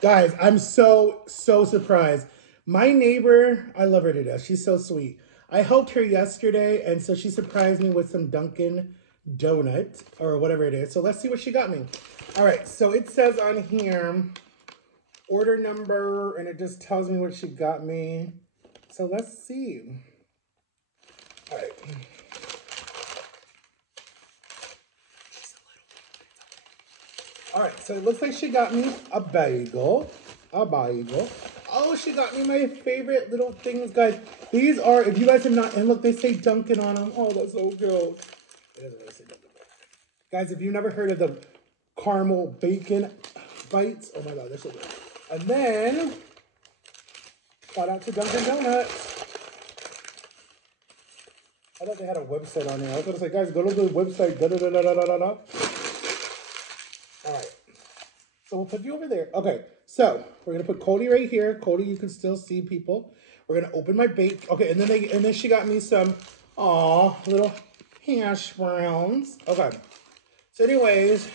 Guys, I'm so surprised. My neighbor, I love her to death. She's so sweet. I helped her yesterday, and so she surprised me with some Dunkin' Donut or whatever it is. So let's see what she got me. All right, so it says on here order number, and it just tells me what she got me. So let's see. All right. All right, so it looks like she got me a bagel. A bagel. Oh, she got me my favorite little things, guys. These are, if you guys have not, and look, they say Dunkin' on them. Oh, that's so cute. It doesn't really say Dunkin'. Guys, if you've never heard of the caramel bacon bites, oh my God, they're so good. And then, shout out to Dunkin' Donuts. I thought they had a website on there. I was gonna say, guys, go to the website. Da da da da da da da. All right. So we'll put you over there. Okay, so we're gonna put Cody right here. Cody, you can still see people. We're gonna open my bake. Okay, and then she got me some little hash browns. Okay. So anyways,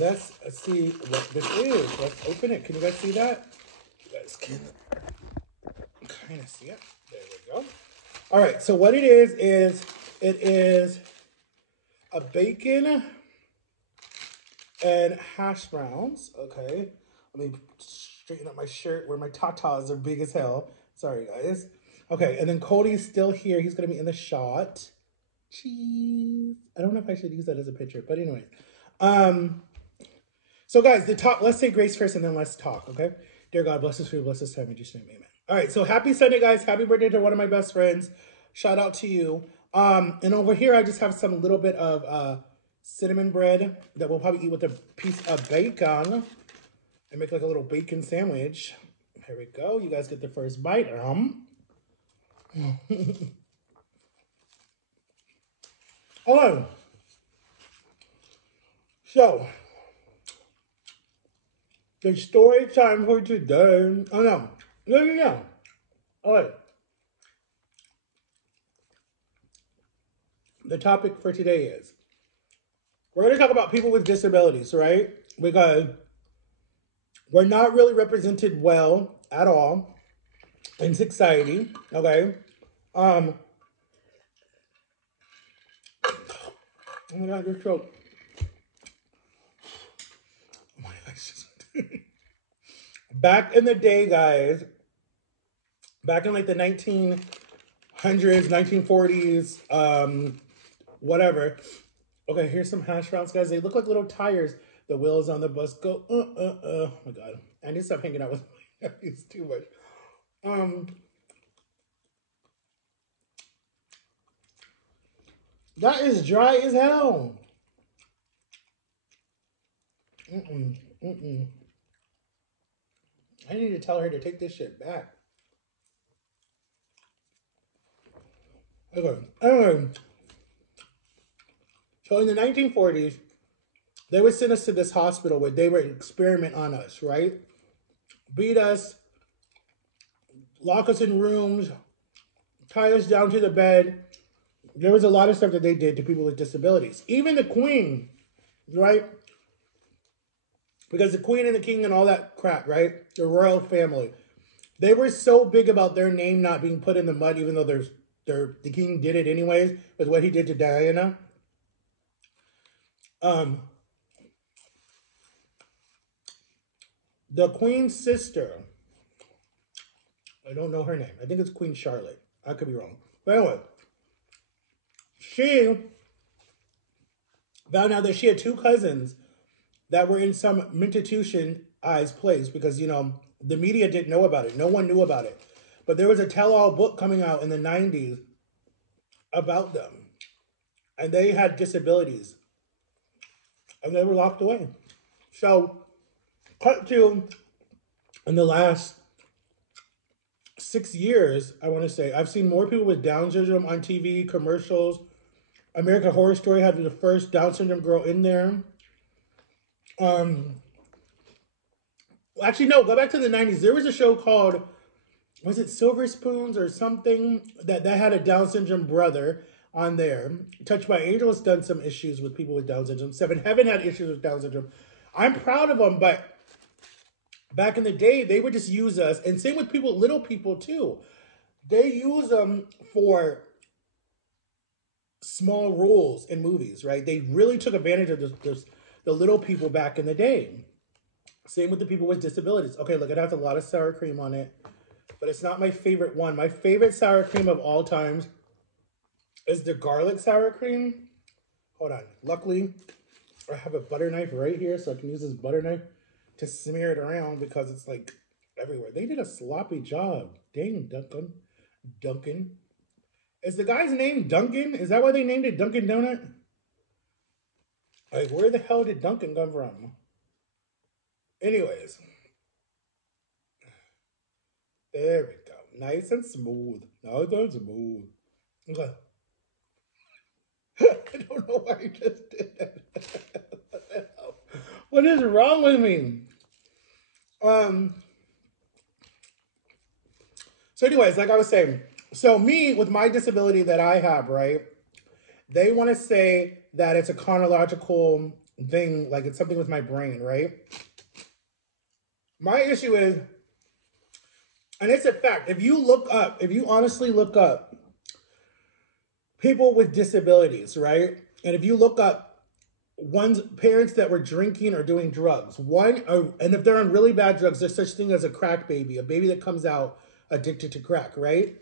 let's see what this is. Let's open it. Can you guys see that? You guys can kind of see it. There we go. All right, so what it is it is a bacon and hash browns. Okay, let me straighten up my shirt where my tatas are big as hell. Sorry, guys. Okay, and then Cody's still here. He's gonna be in the shot. Cheese. I don't know if I should use that as a picture, but anyway. So guys, let's say grace first and then let's talk, okay? Dear God, bless us food, bless us time, in Jesus' name, amen. All right, so happy Sunday, guys. Happy birthday to one of my best friends. Shout out to you. And over here, I just have some little bit of cinnamon bread that we'll probably eat with a piece of bacon and make like a little bacon sandwich. Here we go. You guys get the first bite. Oh, so the story time for today. Oh no, no. All right. The topic for today is we're going to talk about people with disabilities, right? Because we're not really represented well at all in society, okay? Oh my God, your throat. Oh my gosh. Back in the day, guys, back in like the 1900s, 1940s, whatever. Okay, here's some hash browns, guys. They look like little tires. The wheels on the bus go, Oh my God. I need to stop hanging out with my nephews too much. That is dry as hell. I need to tell her to take this shit back. Okay. Anyway, so in the 1940s, they would send us to this hospital where they would experiment on us, right? Beat us, lock us in rooms, tie us down to the bed. There was a lot of stuff that they did to people with disabilities. Even the Queen, right? Because the Queen and the King and all that crap, right? The royal family. They were so big about their name not being put in the mud, even though the King did it anyways, with what he did to Diana. The Queen's sister, I don't know her name. I think it's Queen Charlotte. I could be wrong. But anyway, she found out that she had two cousins that were in some institutionalized place because, the media didn't know about it. No one knew about it. But there was a tell-all book coming out in the 90s about them. And they had disabilities. And they were locked away. So, cut to, in the last 6 years, I want to say, I've seen more people with Down syndrome on TV, commercials. American Horror Story had the first Down syndrome girl in there. Actually, no, go back to the 90s. There was a show called, was it Silver Spoons or something, that had a Down syndrome brother on there. Touched by Angel has done some issues with people with Down syndrome. Seven Heaven had issues with Down syndrome. I'm proud of them, but back in the day, they would just use us, and same with people, little people too. They use them for small roles in movies, right? They really took advantage of the little people back in the day. Same with the people with disabilities. Okay, look, it has a lot of sour cream on it, but it's not my favorite one. My favorite sour cream of all times is the garlic sour cream. Hold on. Luckily, I have a butter knife right here, so I can use this butter knife to smear it around because it's like everywhere. They did a sloppy job. Dang, Duncan. Duncan. Is the guy's name Duncan? Is that why they named it Dunkin' Donut? Like, where the hell did Duncan come from? Anyways. There we go. Nice and smooth. Nice and smooth. Okay. I don't know why I just did that. What the hell? What is wrong with me? So anyways, like I was saying, so me, with my disability that I have, right, they want to say that it's a chronological thing, like it's something with my brain, right? My issue is, and it's a fact, if you honestly look up people with disabilities, right? And if you look up one's parents that were drinking or doing drugs, and if they're on really bad drugs, there's such thing as a crack baby, a baby that comes out addicted to crack, right?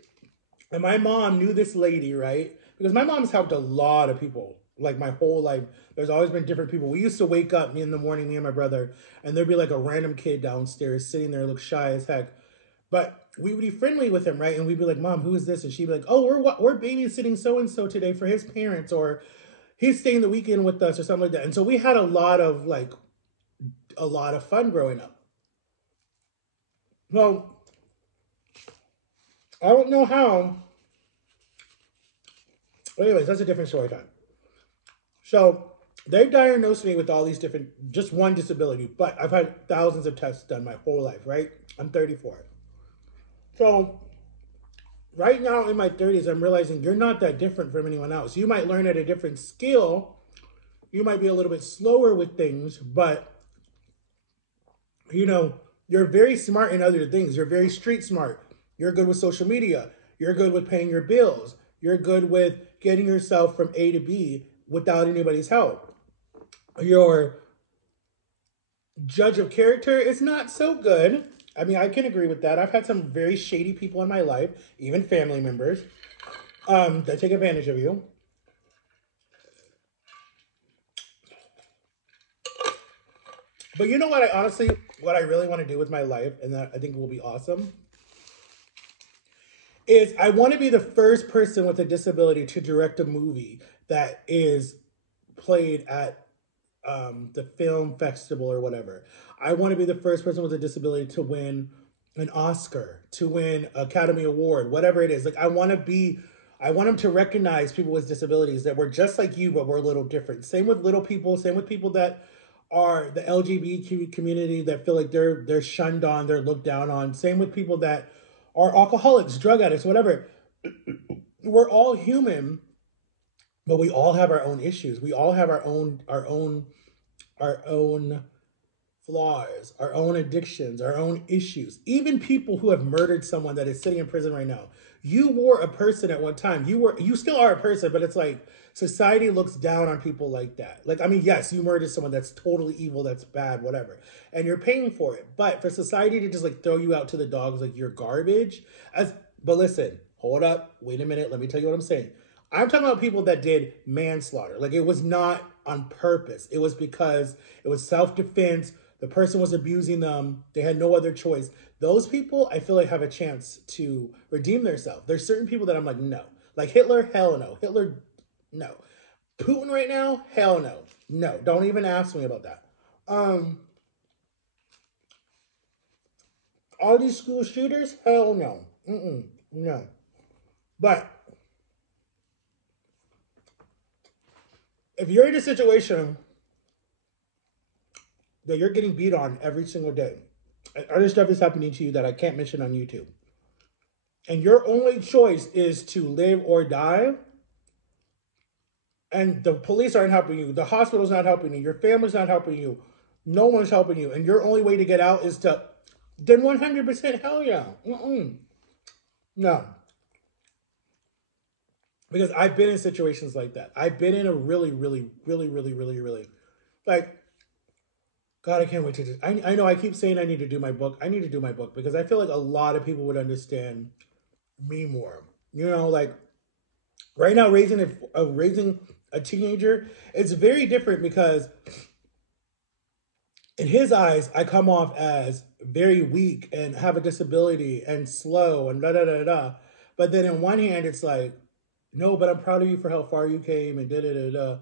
And my mom knew this lady, right? Because my mom's helped a lot of people, like my whole life. There's always been different people. We used to wake up, me in the morning, me and my brother, and there'd be like a random kid downstairs sitting there, look shy as heck. But we would be friendly with him, right? And we'd be like, Mom, who is this? And she'd be like, oh, we're babysitting so-and-so today for his parents, or he's staying the weekend with us or something like that. And so we had a lot of fun growing up. Well, I don't know how. Anyways, that's a different story time. So they diagnosed me with all these different, just one disability, but I've had thousands of tests done my whole life, right? I'm 34. So right now in my 30s, I'm realizing you're not that different from anyone else. You might learn at a different skill. You might be a little bit slower with things, but you're very smart in other things. You're very street smart. You're good with social media. You're good with paying your bills. You're good with getting yourself from A to B without anybody's help. Your judge of character is not so good. I mean, I can agree with that. I've had some very shady people in my life, even family members, that take advantage of you. But you know what what I really want to do with my life, and that I think will be awesome, is I want to be the first person with a disability to direct a movie that is played at the film festival or whatever. I want to be the first person with a disability to win an Oscar, to win Academy Award, whatever it is. Like I want them to recognize people with disabilities that we're just like you, but we're a little different. Same with little people, same with people that are the LGBT community that feel like they're shunned on, they're looked down on. Same with people that are alcoholics, drug addicts, whatever. We're all human, but we all have our own issues. We all have our own flaws, our own addictions, our own issues. Even people who have murdered someone that is sitting in prison right now. You were a person at one time. You still are a person, but it's like society looks down on people like that. Like, I mean, yes, you murdered someone that's totally evil, that's bad, whatever. And you're paying for it. But for society to just like throw you out to the dogs like you're garbage. But listen, hold up, wait a minute, let me tell you what I'm saying. I'm talking about people that did manslaughter. Like it was not on purpose. It was because it was self-defense. The person was abusing them. They had no other choice. Those people, I feel like, have a chance to redeem themselves. There's certain people that I'm like, no. Like Hitler, hell no. Hitler, no. Putin right now, hell no. No, don't even ask me about that. All these school shooters, hell no. No. But if you're in a situation that you're getting beat on every single day, and other stuff is happening to you that I can't mention on YouTube, and your only choice is to live or die, and the police aren't helping you, the hospital's not helping you, your family's not helping you, No one's helping you. And your only way to get out is to, then 100% hell yeah. No. Because I've been in situations like that. I've been in a really, really, really, really, really, really, like, God, I can't wait to do. I know I keep saying I need to do my book. I need to do my book because I feel like a lot of people would understand me more. You know, like right now, raising a teenager, it's very different because in his eyes, I come off as very weak and have a disability and slow and da da da da. But then in one hand, it's like, no, but I'm proud of you for how far you came and da da da da.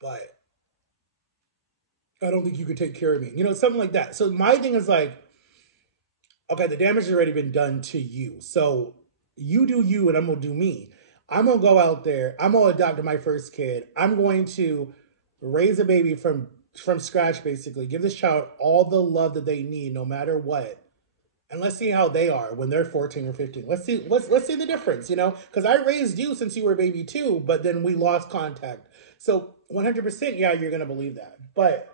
But I don't think you could take care of me. You know, something like that. So my thing is like, okay, the damage has already been done to you. So you do you and I'm gonna do me. I'm gonna go out there, I'm gonna adopt my first kid. I'm going to raise a baby from scratch, basically. Give this child all the love that they need, no matter what. And let's see how they are when they're 14 or 15. Let's see the difference, you know? Because I raised you since you were a baby too, but then we lost contact. So 100%, yeah, you're gonna believe that. But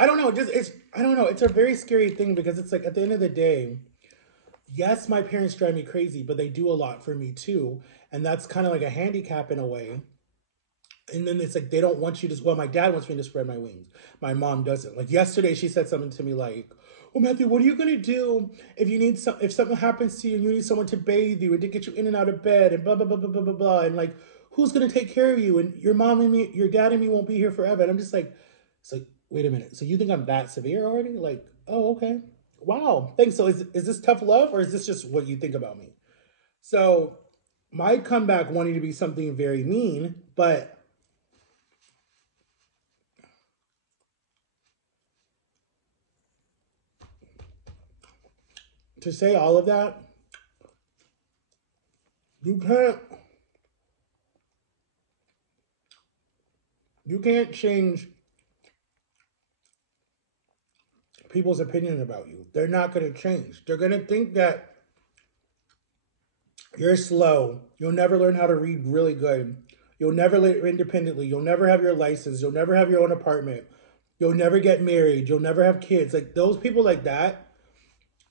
I don't know. Just it's I don't know. It's a very scary thing because it's like at the end of the day, yes, my parents drive me crazy, but they do a lot for me too, and that's kind of like a handicap in a way. And then it's like they don't want you to. Well, my dad wants me to spread my wings. My mom doesn't. Like yesterday, she said something to me like, "Well, Matthew, what are you gonna do if you need if something happens to you and you need someone to bathe you and to get you in and out of bed and blah blah blah blah blah blah blah and like who's gonna take care of you and your mom and me, your dad and me won't be here forever." And I'm just like, it's like, wait a minute. So you think I'm that severe already? Like, oh, okay, wow, thanks. So is this tough love or is this just what you think about me? So my comeback wanting to be something very mean, but to say all of that, you can't you can't change people's opinion about you. They're not going to change. They're going to think that you're slow. You'll never learn how to read really good. You'll never live independently. You'll never have your license. You'll never have your own apartment. You'll never get married. You'll never have kids. Like those people like that,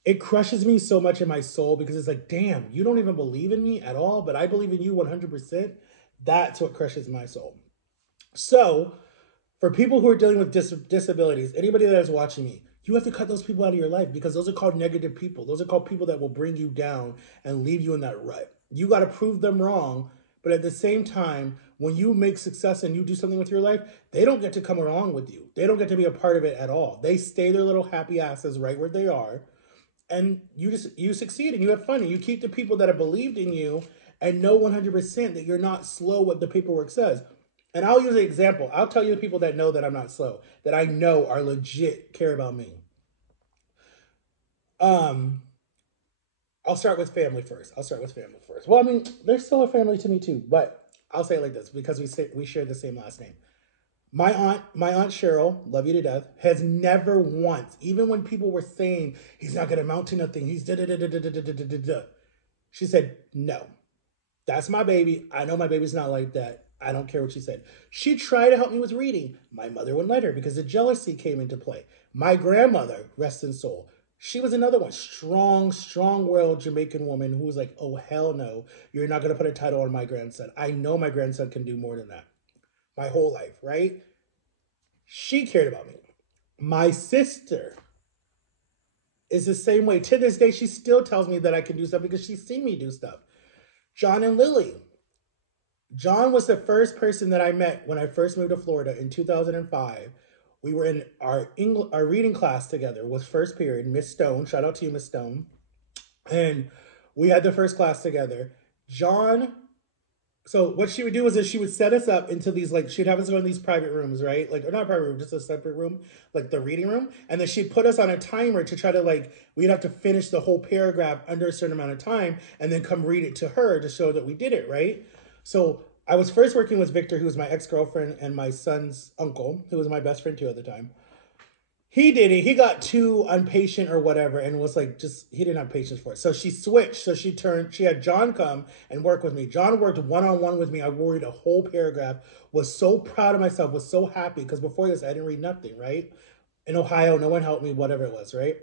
it crushes me so much in my soul because it's like, damn, you don't even believe in me at all, but I believe in you 100%. That's what crushes my soul. So, for people who are dealing with disabilities, anybody that is watching me, you have to cut those people out of your life because those are called negative people. Those are called people that will bring you down and leave you in that rut. You got to prove them wrong. But at the same time, when you make success and you do something with your life, they don't get to come along with you. They don't get to be a part of it at all. They stay their little happy asses right where they are. And you succeed and you have fun and you keep the people that have believed in you and know 100% that you're not slow what the paperwork says. And I'll use an example. I'll tell you the people that know that I'm not slow, that I know are legit care about me. Um, I'll start with family first. I'll start with family first. Well, I mean, they're still a family to me too, but I'll say it like this because we share the same last name. My aunt Cheryl, love you to death, has never once, even when people were saying he's not going to amount to nothing, he's da da da da da da da da da da. She said, no, that's my baby. I know my baby's not like that. I don't care what she said. She tried to help me with reading. My mother wouldn't let her because the jealousy came into play. My grandmother, rest in soul, she was another one, strong, strong-willed Jamaican woman who was like, oh, hell no, you're not going to put a title on my grandson. I know my grandson can do more than that. My whole life, right? She cared about me. My sister is the same way. To this day, she still tells me that I can do stuff because she's seen me do stuff. John and Lily. John was the first person that I met when I first moved to Florida in 2005. We were in our reading class together. It was first period. Miss Stone, shout out to you, Miss Stone. And we had the first class together. John, so what she would do is that she would set us up into these, like, she'd have us go in these private rooms, right? Like, or not private room, just a separate room, like the reading room. And then she'd put us on a timer to try to, like, we'd have to finish the whole paragraph under a certain amount of time and then come read it to her to show that we did it, right? So I was first working with Victor, who was my ex-girlfriend and my son's uncle, who was my best friend too at the time. He did it. He got too impatient or whatever and was like, just, he didn't have patience for it. So she switched. So she had John come and work with me. John worked one on one with me. I worried a whole paragraph, was so proud of myself, was so happy because before this, I didn't read nothing, right? In Ohio, no one helped me, whatever it was, right?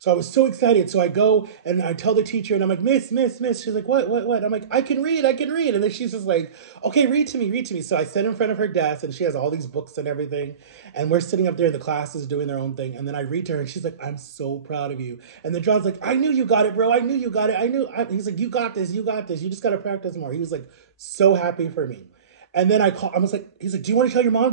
So I was so excited. So I go and I tell the teacher, and I'm like, Miss. She's like, what? I'm like, I can read. And then she's just like, okay, read to me. So I sit in front of her desk, and she has all these books and everything. And we're sitting up there in the classes doing their own thing. And then I read to her, and she's like, I'm so proud of you. And then John's like, I knew you got it, bro. I knew you got it. He's like, you got this. You just got to practice more. He was like, so happy for me. And then I was like, he's like, do you want to tell your mom?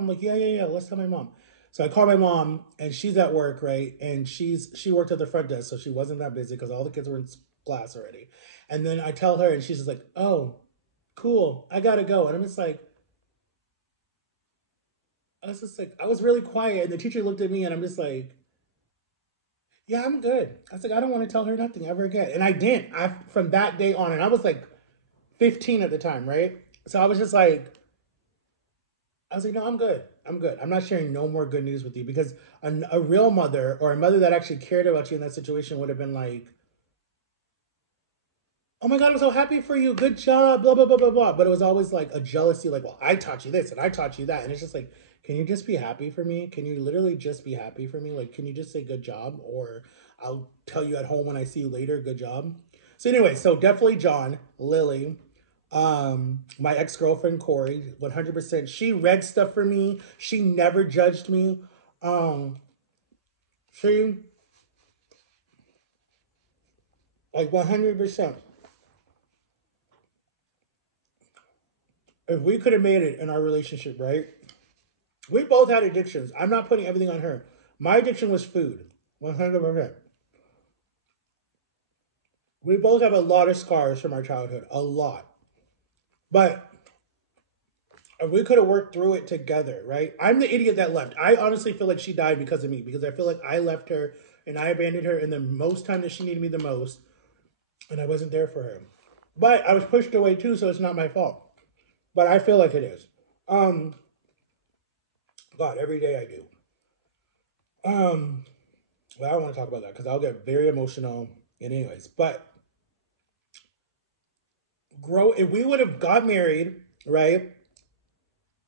I'm like, yeah. Let's tell my mom. So I call my mom, and she's at work, right? And she worked at the front desk, so she wasn't that busy because all the kids were in class already. And then I tell her, and she's just like, "Oh, cool, I gotta go." And I'm just like, I was really quiet, and the teacher looked at me, and I'm just like, "Yeah, I'm good." I was like, "I don't want to tell her nothing ever again," and I didn't. I From that day on, and I was like 15 at the time, right? So I was just like, no, I'm good. I'm good. I'm not sharing no more good news with you because a real mother or a mother that actually cared about you in that situation would have been like, oh my God, I'm so happy for you. Good job. Blah, blah, blah, blah, blah. But it was always like a jealousy, like, well, I taught you this and I taught you that. And it's just like, can you just be happy for me? Can you literally just be happy for me? Like, can you just say good job? Or I'll tell you at home when I see you later, good job. So anyway, so definitely John, Lily, my ex-girlfriend Corey, 100%. She read stuff for me. She never judged me. Um, she like 100%. If we could have made it in our relationship, right? We both had addictions. I'm not putting everything on her. My addiction was food. 100%. We both have a lot of scars from our childhood. A lot. But if we could have worked through it together, right? I'm the idiot that left. I honestly feel like she died because of me, because I feel like I left her and I abandoned her in the most time that she needed me the most, and I wasn't there for her. But I was pushed away too, so it's not my fault. But I feel like it is. Um, God, every day I do. Um, well, I don't want to talk about that because I'll get very emotional. And anyways, but if we would have got married, right?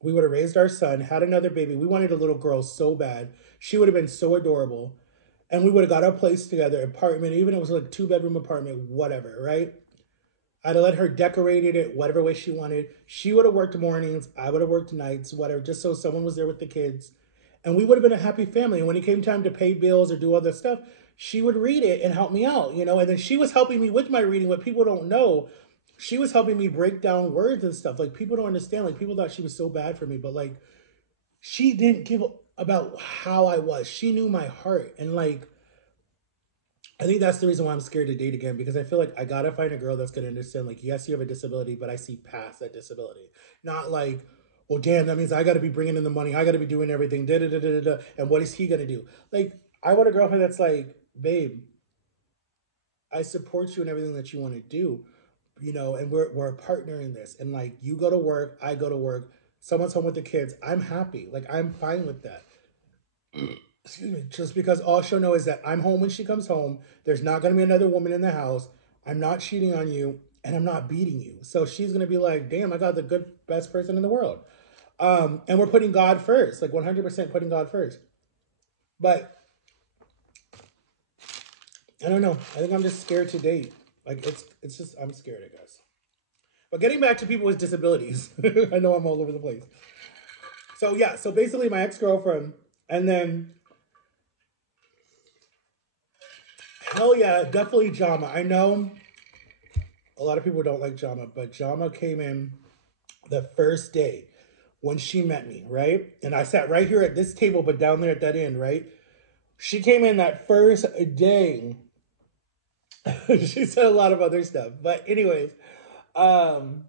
We would have raised our son, had another baby. We wanted a little girl so bad. She would have been so adorable. And we would have got our place together, apartment, even if it was like 2-bedroom apartment, whatever, right? I'd have let her decorate it whatever way she wanted. She would have worked mornings. I would have worked nights, whatever, just so someone was there with the kids. And we would have been a happy family. And when it came time to pay bills or do other stuff, she would read it and help me out, you know? And then she was helping me with my reading. What people don't know, she was helping me break down words and stuff. Like, people don't understand. Like, people thought she was so bad for me, but like, she didn't give about how I was. She knew my heart. And like, I think that's the reason why I'm scared to date again, because I feel like I gotta find a girl that's gonna understand, like, yes, you have a disability, but I see past that disability. Not like, well, damn, that means I gotta be bringing in the money, I gotta be doing everything, da da da da da. And what is he gonna do? Like, I want a girlfriend that's like, babe, I support you in everything that you want to do, you know, and we're a partner in this. And like, you go to work, I go to work, someone's home with the kids, I'm happy. Like, I'm fine with that. Excuse me, just because all she'll know is that I'm home when she comes home. There's not going to be another woman in the house. I'm not cheating on you, and I'm not beating you. So she's going to be like, damn, I got the good, best person in the world. And we're putting God first, like 100% putting God first. But I don't know. I think I'm just scared to date. Like, it's just, I'm scared, I guess. But getting back to people with disabilities, I know I'm all over the place. So yeah, so basically my ex-girlfriend, and then hell yeah, definitely Jama. I know a lot of people don't like Jama, but Jama came in the first day when she met me, right? And I sat right here at this table, but down there at that end, right? She came in that first day. She said a lot of other stuff. But anyways, um,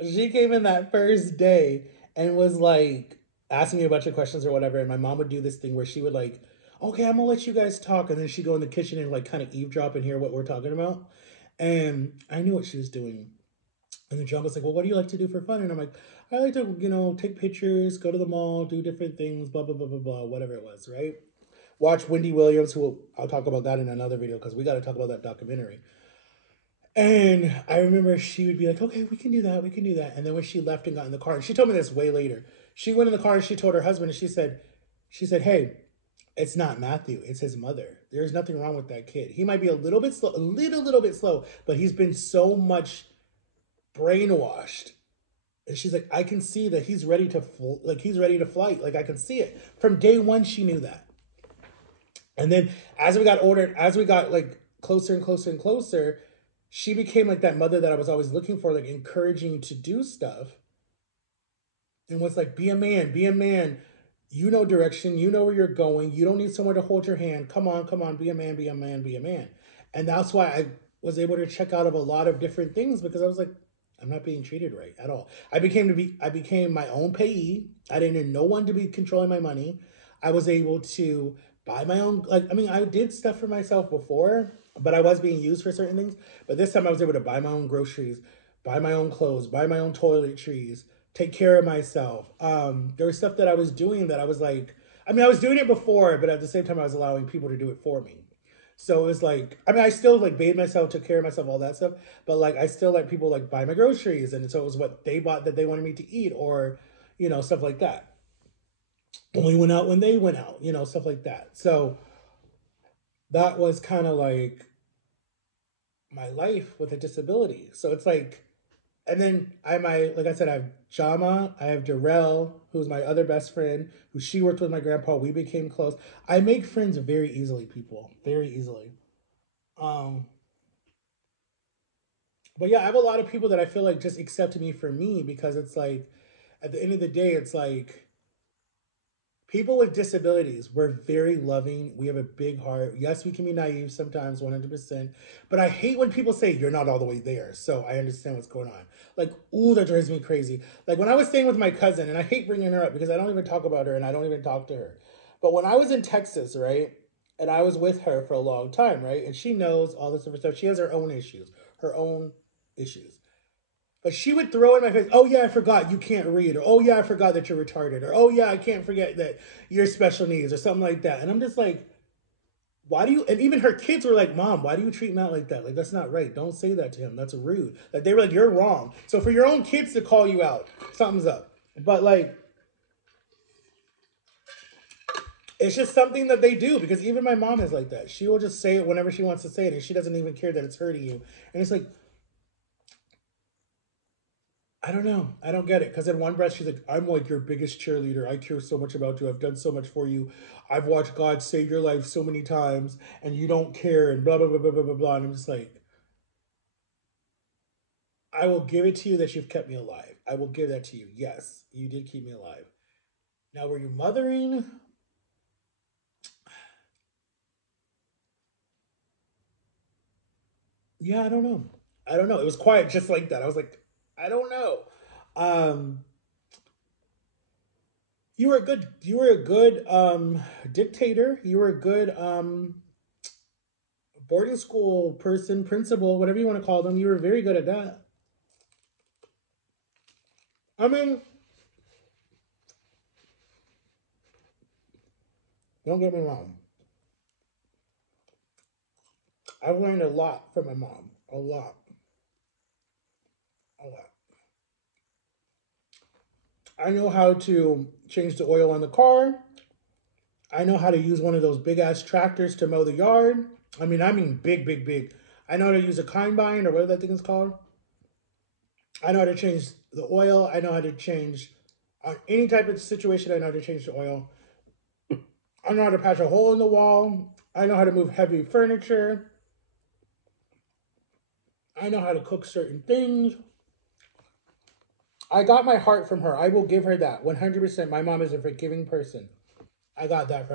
she came in that first day and was like asking me a bunch of questions or whatever. And my mom would do this thing where she would like, okay, I'm gonna let you guys talk. And then she'd go in the kitchen and like kind of eavesdrop and hear what we're talking about. And I knew what she was doing. And then John was like, well, what do you like to do for fun? And I'm like, I like to, you know, take pictures, go to the mall, do different things, blah, blah, blah, blah, blah, whatever it was, right? Watch Wendy Williams, who I'll talk about that in another video because we got to talk about that documentary. And I remember she would be like, okay, we can do that, we can do that. And then when she left and got in the car, and she told me this way later, she went in the car and she told her husband, and she said, hey, it's not Matthew, it's his mother. There's nothing wrong with that kid. He might be a little bit slow, a little bit slow, but he's been so much brainwashed. And she's like, I can see that he's ready to he's ready to flight. Like I can see it. From day one, she knew that. And then as we got older, as we got like closer and closer and closer, she became like that mother that I was always looking for, like encouraging to do stuff. And was like, be a man, be a man. You know direction, you know where you're going. You don't need someone to hold your hand. Come on, be a man, be a man, be a man. And that's why I was able to check out of a lot of different things because I was like, I'm not being treated right at all. I became my own payee. I didn't need no one to be controlling my money. I was able to buy my own, like, I mean, I did stuff for myself before, but I was being used for certain things. But this time I was able to buy my own groceries, buy my own clothes, buy my own toiletries, take care of myself. There was stuff that I was doing that I was like, I mean, I was doing it before, but at the same time I was allowing people to do it for me. So it was like, I mean, I still like bathed myself, took care of myself, all that stuff. But like, I still let people like buy my groceries. And so it was what they bought that they wanted me to eat or, you know, stuff like that. Only went out when they went out, you know, stuff like that. So that was kind of like my life with a disability. So it's like, and then like I said, I have Jama, I have Darrell, who's my other best friend, who she worked with my grandpa. We became close. I make friends very easily, people, very easily. Um, but yeah, I have a lot of people that I feel like just accepted me for me because it's like, at the end of the day, it's like people with disabilities, we're very loving. We have a big heart. Yes, we can be naive sometimes, 100%. But I hate when people say you're not all the way there. So I understand what's going on. Like, ooh, that drives me crazy. Like when I was staying with my cousin, and I hate bringing her up because I don't even talk about her and I don't even talk to her. But when I was in Texas, right, and I was with her for a long time, right, and she knows all this different stuff. She has her own issues. But she would throw in my face, oh yeah, I forgot you can't read, or oh yeah, I forgot that you're retarded, or oh yeah, I can't forget that you're special needs, or something like that. And I'm just like, why do you, and even her kids were like, Mom, why do you treat Matt like that? Like, that's not right. Don't say that to him. That's rude. Like, they were like, you're wrong. So for your own kids to call you out, something's up. But like, it's just something that they do because even my mom is like that. She will just say it whenever she wants to say it, and she doesn't even care that it's hurting you. And it's like, I don't know. I don't get it. Because in one breath, she's like, I'm like your biggest cheerleader. I care so much about you. I've done so much for you. I've watched God save your life so many times, and you don't care, and blah, blah, blah, blah, blah, blah, blah. And I'm just like, I will give it to you that you've kept me alive. I will give that to you. Yes, you did keep me alive. Now, were you mothering? Yeah, I don't know. I don't know. It was quiet just like that. I was like, I don't know. Um, you were a good dictator. You were a good boarding school person, principal, whatever you want to call them. You were very good at that. I mean, don't get me wrong. I've learned a lot from my mom. A lot. A lot. I know how to change the oil on the car. I know how to use one of those big ass tractors to mow the yard. I mean big, big, big. I know how to use a combine or whatever that thing is called. I know how to change the oil. I know how to change on any type of situation. I know how to change the oil. I know how to patch a hole in the wall. I know how to move heavy furniture. I know how to cook certain things. I got my heart from her. I will give her that 100%. My mom is a forgiving person. I got that from her.